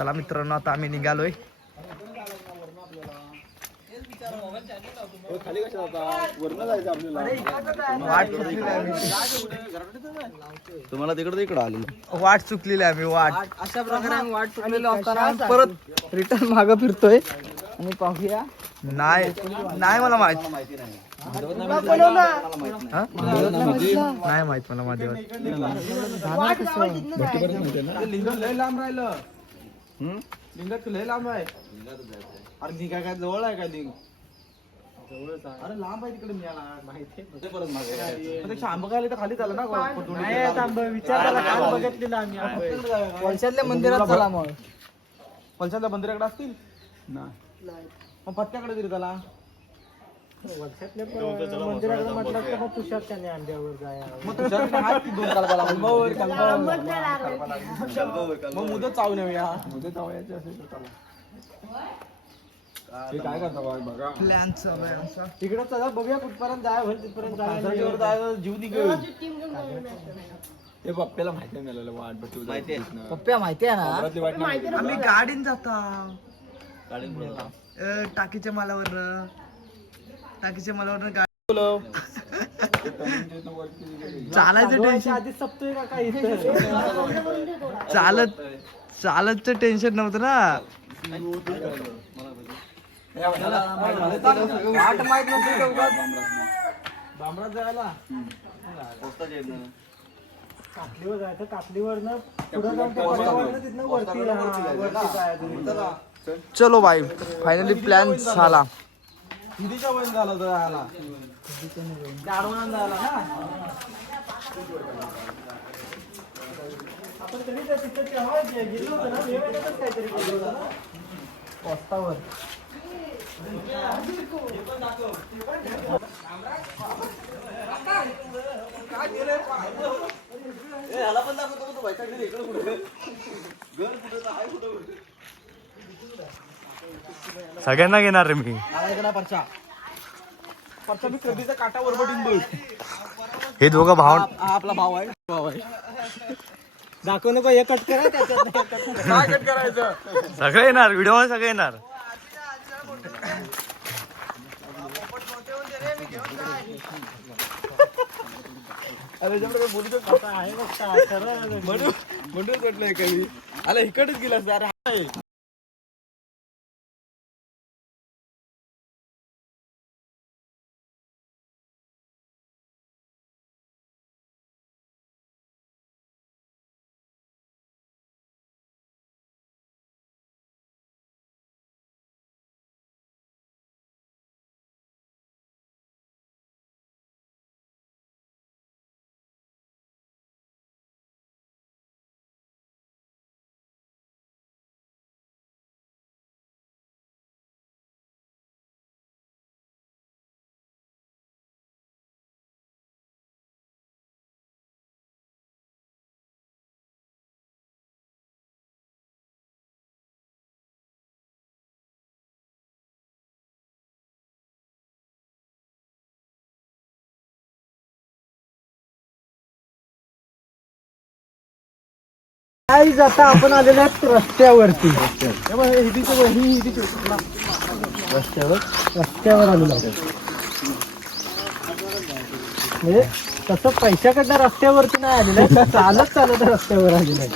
चला मित्रांनो आता आम्ही निघालोय. तुम्हाला तिकडे आलेलो वाट चुकलेली आम्ही वाट. अशा प्रकारे आम्ही वाट चुकलेलो असताना परत रिटर्न मागं फिरतोय आणि पाहूया. नाही मला माहित नाही माहित मला माझ्यावर लय लांब राहिलं. लिंगात लय लांब आहे. अरे लिंग काय जवळ आहे का लिंग? अरे लांब आहे तिकडे मिळाला माहिती आंब खायला तर खाली झालं ना. विचार बघितलेला आम्ही वलशातल्या मंदिरात चला. मग वलशातल्या मंदिराकडे असतील ना. मग पत्त्याकडे तरी त्याला मंदिराकडे म्हटलं तर मग तुषार त्याने अंड्यावर जाय. मग तुषार मग मुदत चावून येऊया. मुदत चावायची असेल तर चला. काय करता बघा प्लॅन चालू आहे आमचा. तिकडे चला बघूया कुठपर्यंत जाय होईल तिथपर्यंत जायला जीव निघेल. ते पप्प्याला माहिती आहे मला वाट माहिती आहे. पप्प्या माहिती आहे ना. आम्ही गाडीन जाता टाकीच्या मालावर चालायचं टेन्शन आधीच सपतोय का काही चालतचं टेन्शन नव्हतं ना. वाट माहित नव्हती बांबरात जायला. कापलीवर जायचं. कापलीवर तिथनं वरती जायचं. चलो बाई फायनली प्लॅन झाला. हिंदीच्या वय झालं होतं जायला. गाडवान जायला ना. आपण कधी तिथं तेव्हा गेलो होतो ना. काहीतरी गेलो होतो ना पोस्टावर. सगळ्यांना घेणार रे मी. परचा मी कधीचा काटा वरबडून बोल. हे दोघं भाव आपला भाव आहे. दाखव नको. हे कट करा. काय कट करायचं? सगळे येणार व्हिडिओ सगळे येणार. म्हणून कटलंय काही. आला इकडेच गेला सर. आता आपण आलेलो आहेत रस्त्यावरती. रस्त्यावर आलेलो आहे. म्हणजे तसं पैशाकडनं रस्त्यावरती नाही आलेलं आहे. चालत रस्त्यावर आलेलं आहे.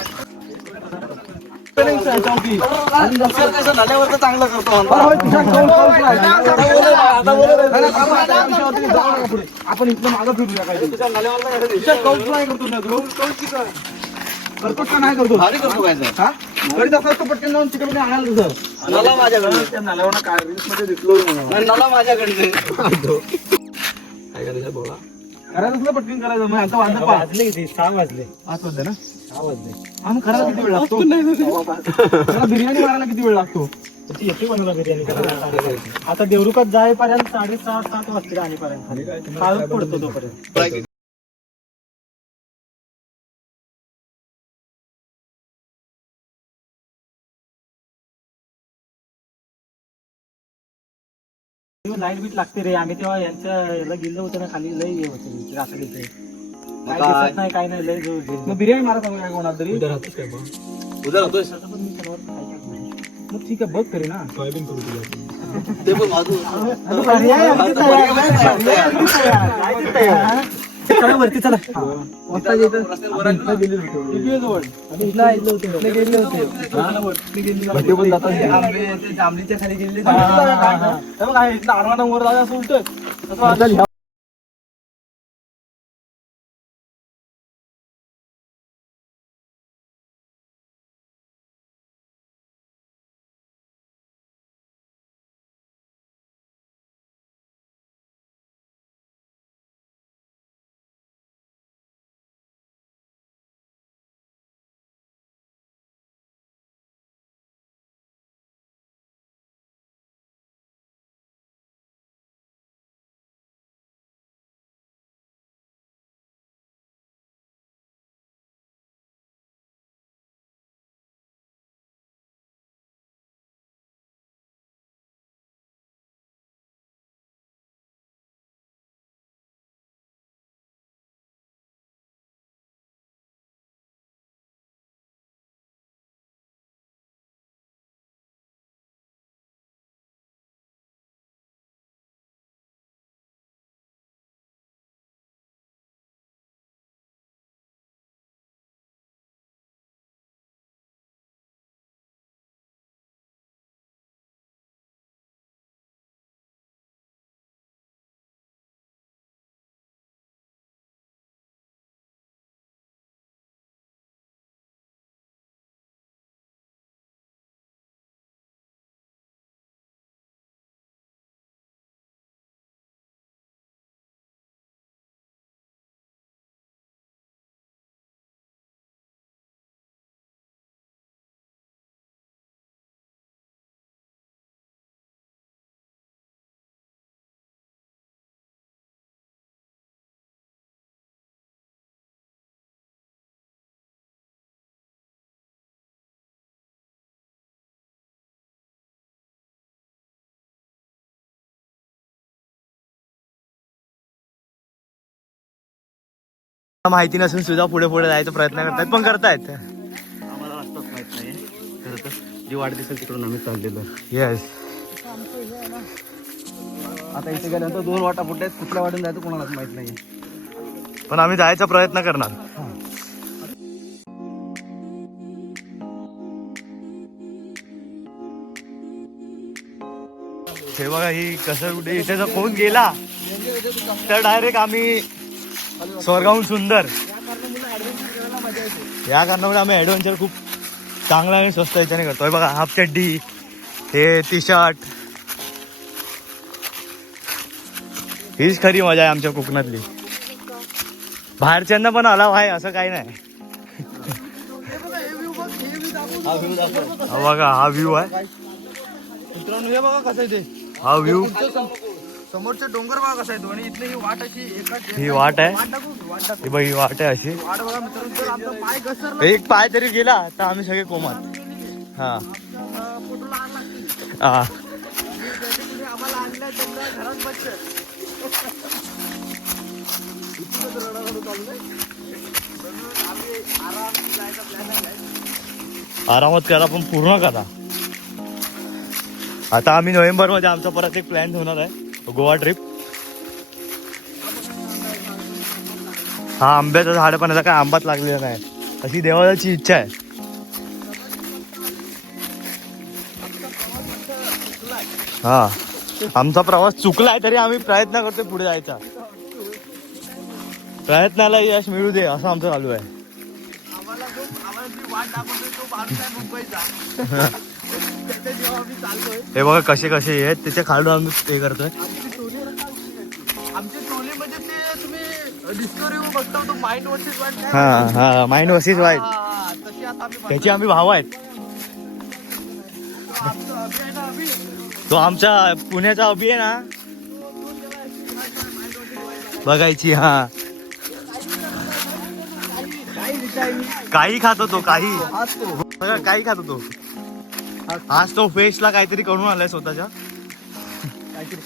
नाल्यावर चांगलं करतो. आपण इथलं मागं फिरूया. काय करतो का नाही करतो? भारी करतो काय सर. घरी असतो पटकन जाऊन तिकडे आणायला तुझं. नला माझ्याकडे. त्या नल्यावर काय रील्स मध्ये दिसलो नला माझ्याकडे. काय करायचं बोला. करायचं असलं पटकन करायचं. मग आता वाजले किती? 6 वाजले. 5 वाजले ना. 6 वाजले. आणि करायला किती वेळ लागतो? बिर्याणी मारायला किती वेळ लागतो? ती येते बनवला बिर्याणी करायला. आता देवरुखात जाईपर्यंत 6:30-7 वाजतील. आणीपर्यंत काळच पडतो तोपर्यंत. लाईट बीट लागते रे. आम्ही तेव्हा यांच्या याला गेलो होतो ना. खाली लई हे होते रात्री काय दिसत नाही. काय नाही. लई मग बिर्याणी मारा सांगू काय कोणाला तरी. उद्या राहतोय मग ठीक आहे, बघ तरी ना. सोयाबीन करू तुझ्या ते पण माझं वरती चला. जांभळीच्या खाली गेलेले वर जागा असं उलट. माहिती नसून सुद्धा पुढे पुढे जायचा प्रयत्न करतायत, पण करतायत. आम्हाला रस्ताच माहित नाही खरं तर. जी वाट दिसेल तिकडून आम्ही चाललेलो. येस. आता इथे गेल्यानंतर 2 वाटा फुटल्या आहेत. कुठल्या वाटून जायचं कोणालाच माहित नाही. पण आम्ही जायचा प्रयत्न करणार. हे बघा, ही कसं कुठे इथे जर कोण गेला तर डायरेक्ट आम्ही स्वर्गाहून सुंदर. या कारणामुळे आम्ही ॲडव्हेंचर खूप चांगला आणि स्वस्त याच्याने करतोय. बघा, हाफ चड्डी, हे टी शर्ट, हीच खरी मजा आहे आमच्या कोकणातली. बाहेरच्यांना पण अलाव आहे असं काही नाही. बघा, हा व्ह्यू आहे मित्रांनो. हे बघा कसं आहे ते. हा व्ह्यू. समोरचे डोंगर बघा कसं आहे तो, आणि इथली ही वाट अशी ही वाट आहे. ही बघ, ही वाट आहे अशी. वाट बघा मित्रांनो. जर आमचा पाय घसरला, एक पाय तरी गेला तर आम्ही सगळे कोमात. हा फोटोला आग लागते. हा. आम्हाला आणलं त्यांना घरात बसलं. आरामात करा, पण पूर्ण करा. आता आम्ही नोव्हेंबर मध्ये आमचा परत एक प्लॅन होणार आहे, गोवा ट्रिप. हा आंब्याचं झाड, पण आता काय आंबाच लागलेला नाही, अशी देवाची इच्छा आहे. हा, आमचा प्रवास चुकलाय तरी आम्ही प्रयत्न करतोय पुढे जायचा. प्रयत्नाला यश मिळू दे असं आमचं चालू आहे. हे बघा कसे कसे आहेत, त्याच्या खालून आम्ही ते करतोय. आमची टोली म्हणजे ते तुम्ही डिस्कवरी बघता तो माइंड वर्सेस वाईट. हा हा, माइंड वर्सेस वाईट. तशी आता आम्ही त्याचे आम्ही भाव आहेत. तो आमचा पुण्याचा अभि आहे ना, बघायची. हा, काही खातो तो, काही बघा, काही खातो तो. आज तो फेसला काहीतरी करून आलाय स्वतःच्या.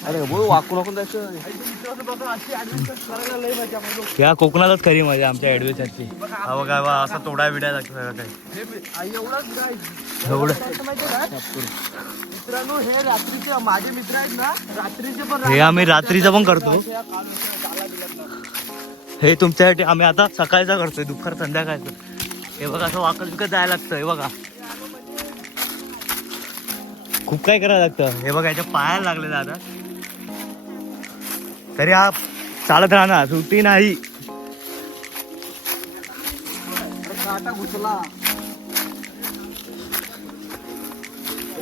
अरे बोल वाकू नको जायचं. या कोकणातच खरी मजा आमच्या ऍडव्हेंचरची. हा बघा बा असा तोडा बिडा लागतो काय एवढं. मित्रांनो हे रात्रीचे माझे मित्र आहेत ना, रात्रीचे पण हे आम्ही रात्रीचं पण करतो. हे तुमच्यासाठी आम्ही आता सकाळचा करतोय, दुपार संध्याकाळचं. हे बघा असं वाकत विकत जायला लागतं. हे बघा खूप काय करायला लागतं. हे बघा याच्या पायाला लागलेलं आता, तरी हा चालत राहणार, सुट्टी नाही. काटा घुसला.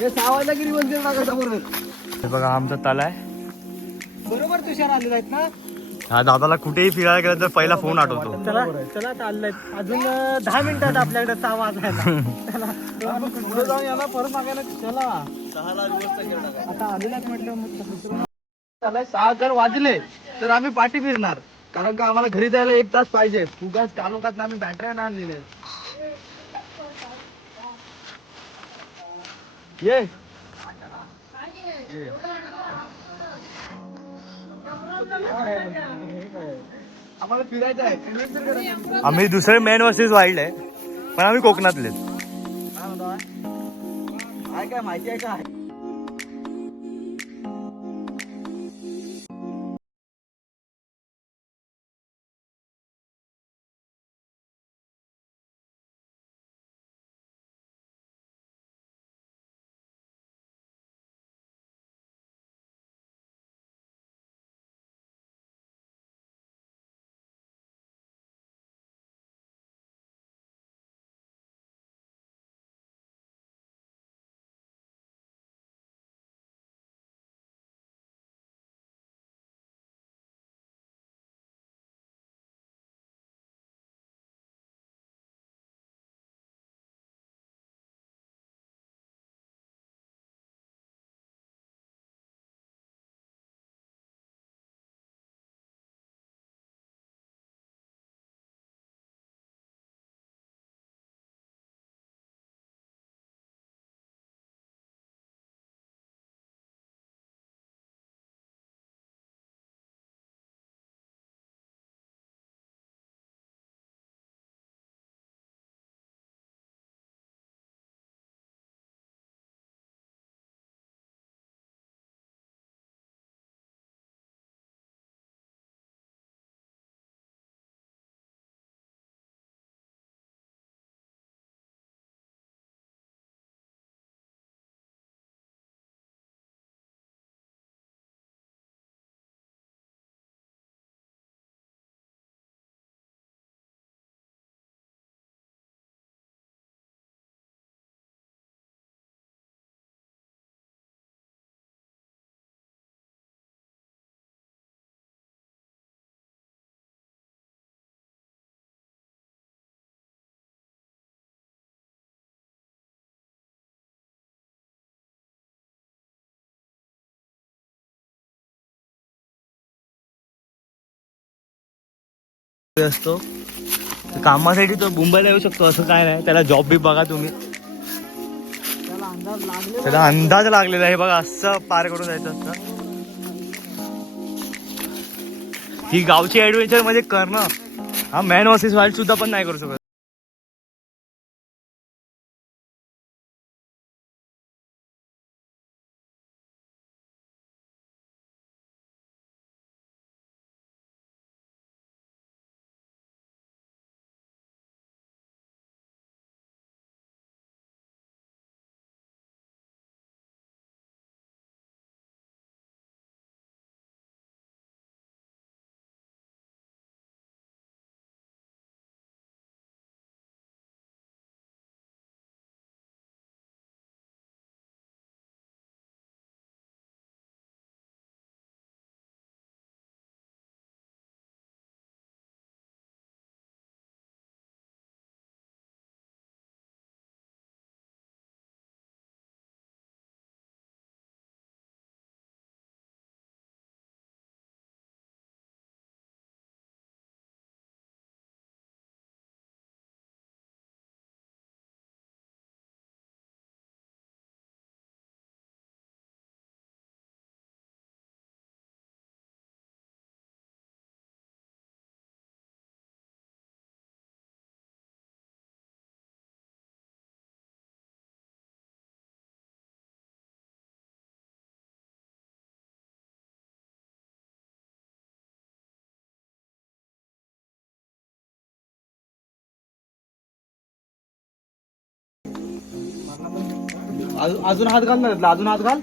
हे 6 वाजता गिरी मंदिर टाकायचा बरोबर. हे बघा आमचा तला आहे. बरोबर तुषार आलेला आहेत ना. हा दादाला कुठेही फिरायला गेलं तर पहिला फोन आठवतो. चला चला चाललंय अजून 10 मिनिटात आपल्याकडे 6 वाजायला. पुढे जाऊन याला परत मागायला. चला 6ला आता आलेलाच म्हटलं. मग 6 जर वाजले तर आम्ही पाठी फिरणार, कारण का आम्हाला घरी जायला 1 तास पाहिजे. उगाच कालोखात आम्ही बॅटऱ्या नाही आणलेल्या. ये आम्हाला फिरायचं आहे. आम्ही दुसरे मेन वर्सेस वाईल्ड आहे, पण आम्ही कोकणातले. काय माहिती आहे का? असतो कामासाठी तो मुंबईला येऊ शकतो असं काय नाही. त्याला जॉब बी बघा तुम्ही. त्याला अंदाज लागलेला आहे बघा, असं पार करून जायचं असतं. ही गावची ऍडव्हेंचर म्हणजे करणं. हा मॅन वर्सेस वाईल्ड सुद्धा पण नाही करू शकत. अजून हात घाल ना, अजून हात घाल.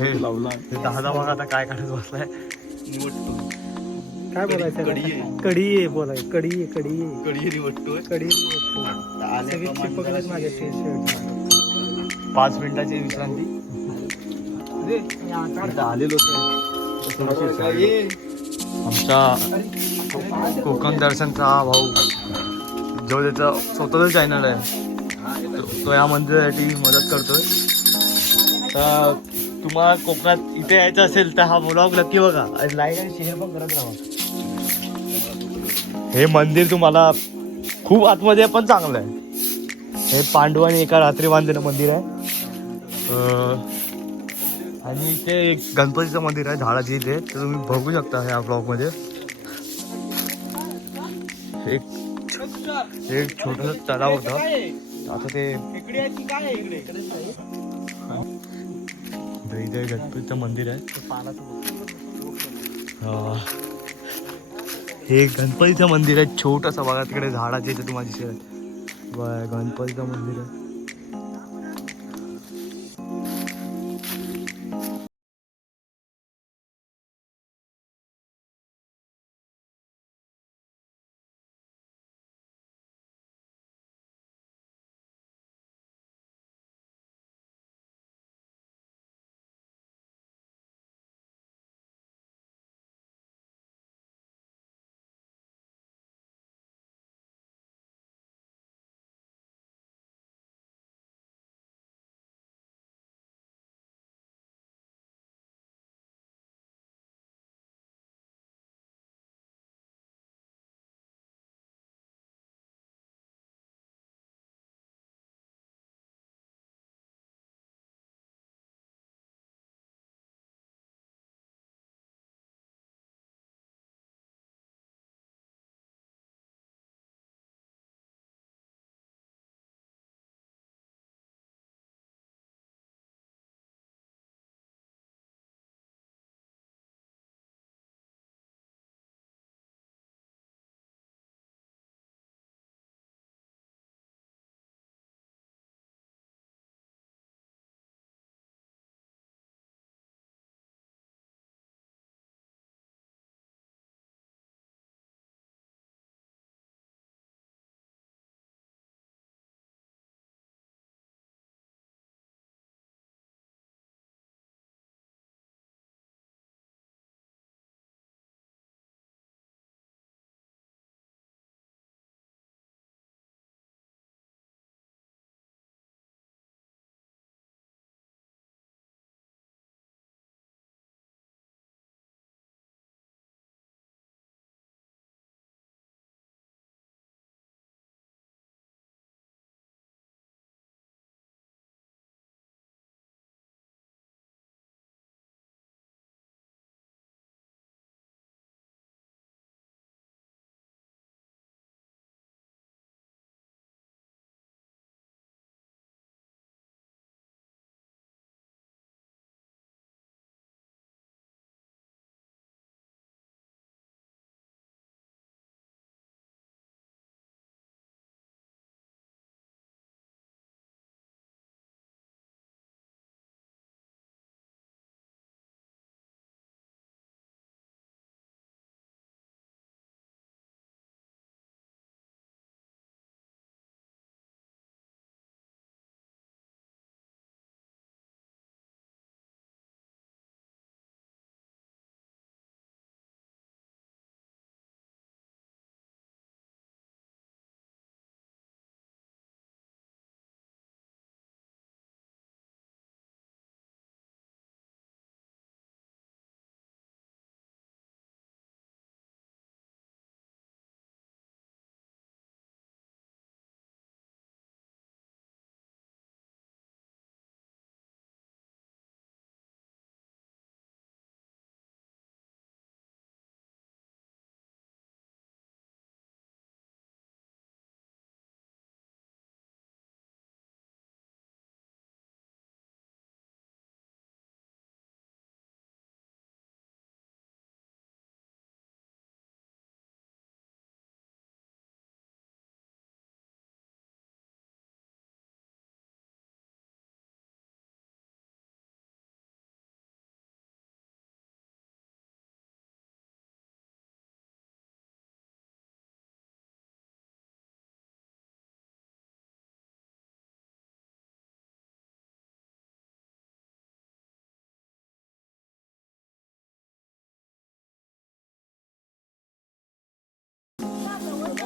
हे दादा बघा आता काय काढत बसलाय. काय बोलायचं कढी आहे बोलाय, कढी आहे, कढी आहे, कढी निवडतोय. कढी सगळे चिपकलेत माझ्या शर्ट. 5 मिनिटाची विश्रांती. आलेलो आमचा कोकण दर्शनचा हा भाऊ जो त्याचा स्वतःच चॅनल आहे तो या मंदिरासाठी मदत करतोय. तर तुम्हाला कोकणात इथे यायचं असेल तर हा ब्लॉग नक्की बघा आणि लाईक आणि शेअर पण करत राहा. हे मंदिर तुम्हाला खूप आतमध्ये पण चांगलं आहे. हे पांडवांनी एका रात्री बांधलेलं मंदिर आहे. आणि इथे एक गणपतीचं मंदिर आहे झाडाची इथे, तर तुम्ही बघू शकता ह्या ब्लॉगमध्ये. एक छोटंसं तलाव होतं, आता ते इथे गणपतीचं मंदिर आहे. हे गणपतीचं मंदिर आहे छोटंसं बघा, तिकडे झाडाचे इथे तुम्हाला दिसेल गणपतीचं मंदिर आहे.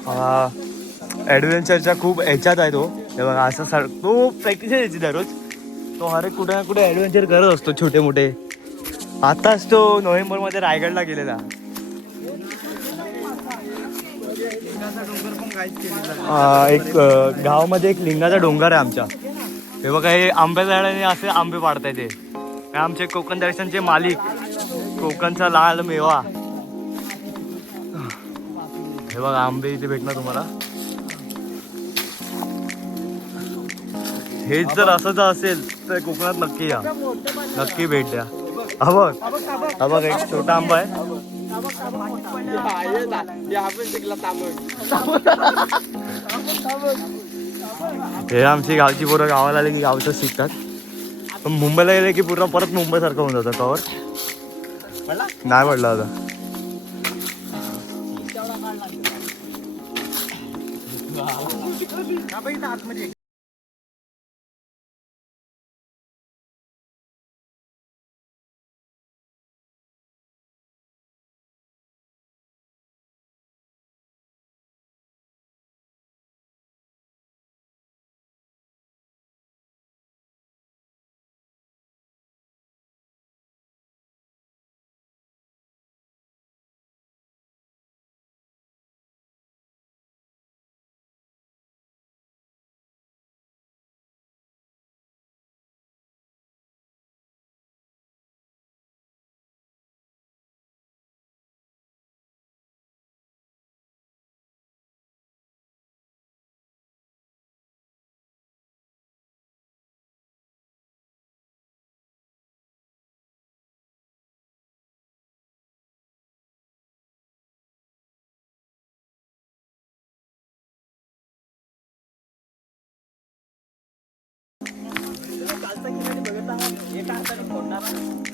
ॲडव्हेंचरच्या खूप ह्याच्यात आहे तो. हे बघा असं तो प्रॅक्टिस आहे त्याची दररोज. तो हर एक कुठे ना कुठे ॲडव्हेंचर करत असतो छोटे मोठे. आताच तो नोव्हेंबरमध्ये रायगडला गेलेला. एक गावामध्ये एक लिंगाचा डोंगर आहे आमच्या. हे बघा हे आंब्या झाडाने असे आंबे पाडताय ते. हे आमचे कोकण दर्शनचे मालिक, कोकणचा लाल मेवा. हे बघा आंबे इथे भेटणार तुम्हाला. हेच जर असं जर असेल तर कोकणात नक्की या, नक्की भेट द्या. हा बघ एक छोटा आंबा आहे. हे आमची गावची पोरं गावाला आले की गावच शिकतात. पण मुंबईला गेले की पूर्ण परत मुंबई सारखं होऊन जातं. कवर नाही पडला आता.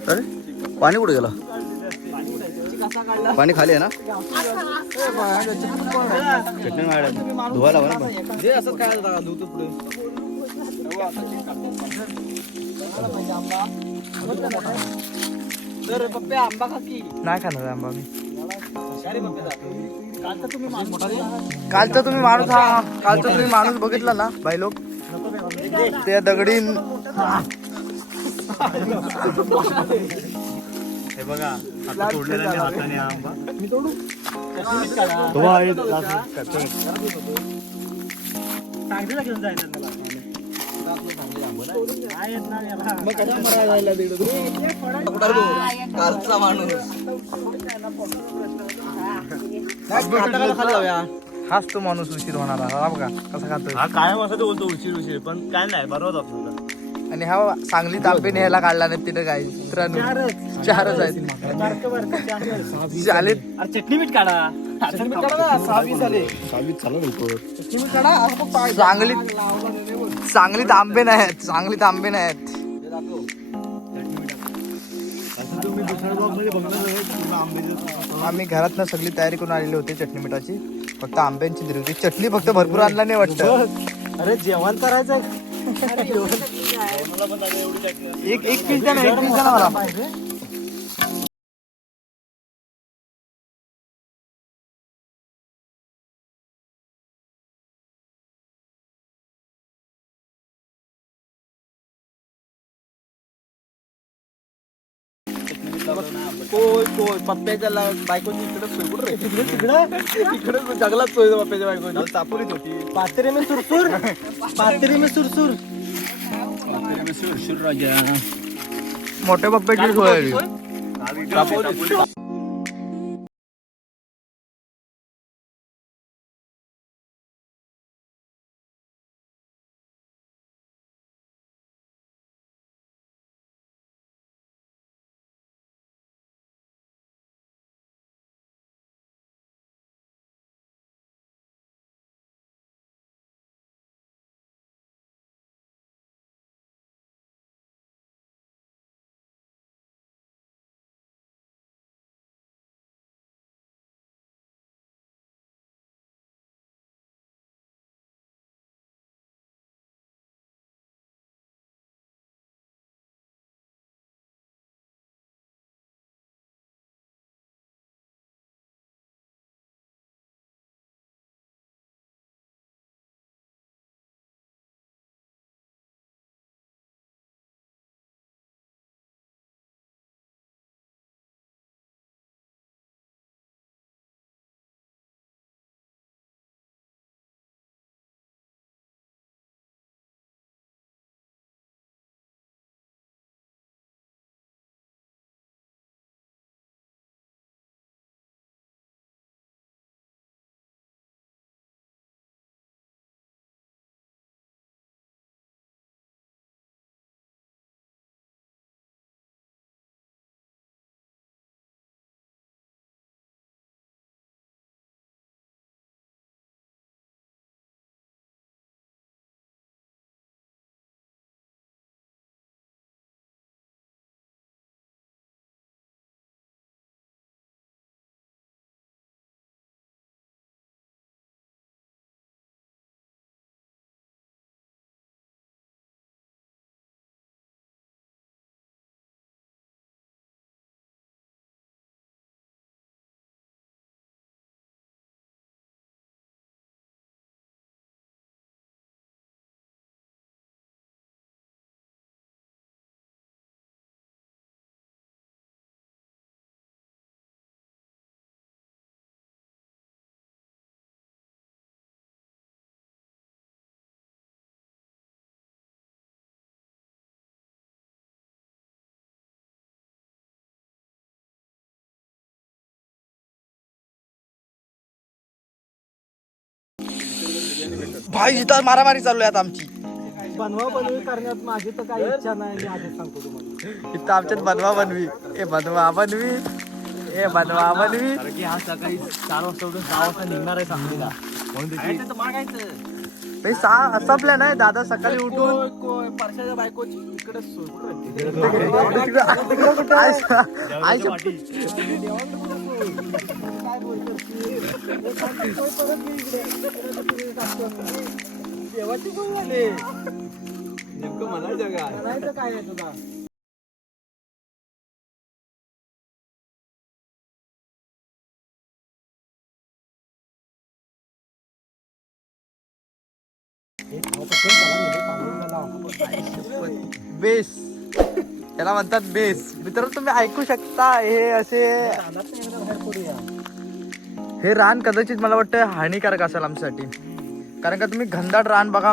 अरे पाणी कुठे गेलं? पाणी खाली आहे ना? चटणी धुवायला हवा ना. जे असं काय धुतो पुढे. तर पप्प्या आंबा खा की. नाही खाणार आंबा मी. कालचा तुम्ही माणूस बघितला ना बाई लोक, त्या दगडीन. हे बघा आता तोडलेला मी हाताने हा आंबा. मी तोडू? हाच तो माणूस उशीर होणार बघा कसा खातो. हा कायम असं बोलतो उशीर पण काय नाही बरोबर आपल्याला. आणि हा सांगलीत आंबे न्यायला काढला नाही तिथे काय मित्रांनो. चारच आहेत. चटणी मीठ काढा. सांगलीत आंबे नाही आहेत. सांगलीत आंबे नाही आहेत. आम्ही घरातनं सगळी तयारी करून आलेली होती चटणी मिठाची. फक्त आंब्यांची दिली होती. चटणी फक्त भरपूर आणला नाही वाटतं. अरे जेवण करायचं. एक पीस द्या ना, एक पीस द्या ना मला. पप्प्याच्या बायकोची इकडे सोय कुठे तिकडे जगलाच सोय पप्प्याच्या बायको चापोरीत होती. पातेरे में सुरसुर. पातेरे में सुरसुर. मोठ्या पप्प्याची सोय. भाई इथं मारामारी चालू आहे आता आमची. बनवा बनवी करण्यात माझी तर काही इच्छा नाही, मी आधीच सांगतो तुम्हाला. इथं आमच्यात बनवा बनवी. ए बनवा बनवी. ए बनवा बनवी. कारण की हा सकाळी 4 वाजता उठून 6 वाजता निघणार आहे सांगलीला. म्हणून त्याची मागायचं भाई असा प्लॅन आहे. दादा सकाळी उठून परशाच्या बायकोची इकडे आयच्या देवाची कोण झाले नेमकं मला जगा काय आहे तुझा. बेस याला म्हणतात बेस. मित्रांनो तुम्ही ऐकू शकता हे असे. हे रान कदाचित मला वाटतं हानिकारक असेल आमच्यासाठी. कारण का तुम्ही घनदाट रान बघा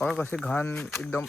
बघा कसे घाण एकदम